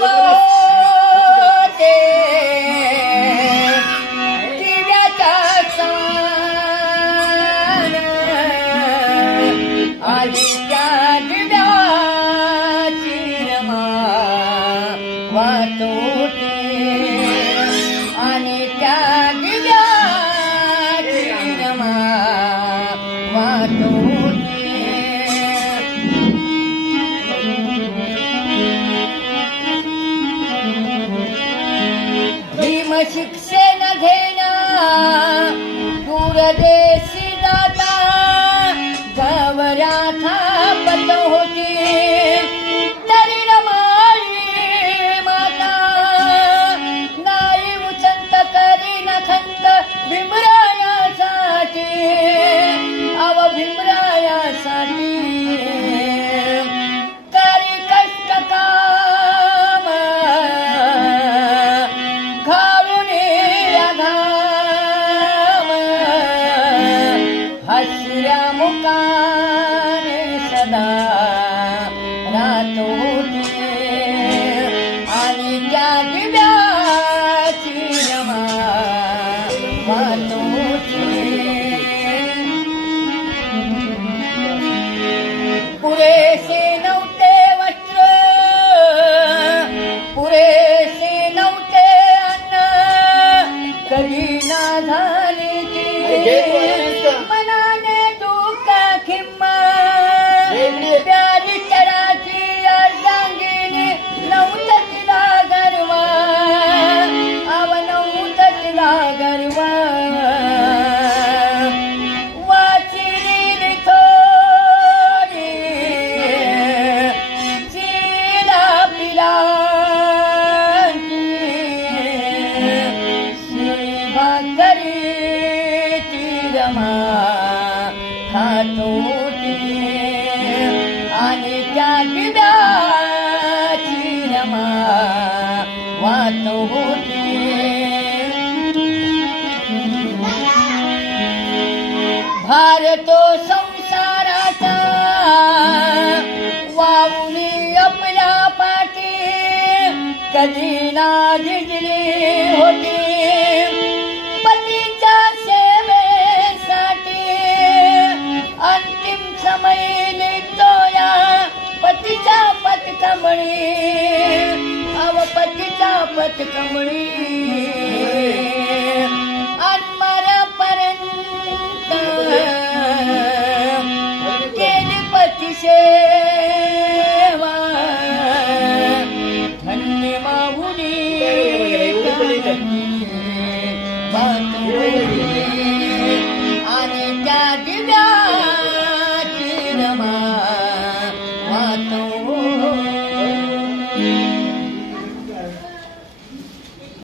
होते शिक्षण घेणा. दूरदेशी हसऱ्या सदा रातो आणि त्या दिव्याची रमा पुरेसे नव्हते वस्त्र पुरेसे नव्हते अन्न. कधी ना झाली खातोटी आणि त्या दिव्याची रमा वाटोटी भारतो संसाराचा वावली आपल्या पाठी कधी ना झिजली होती. કમણી આવ પતિતા પત કમણી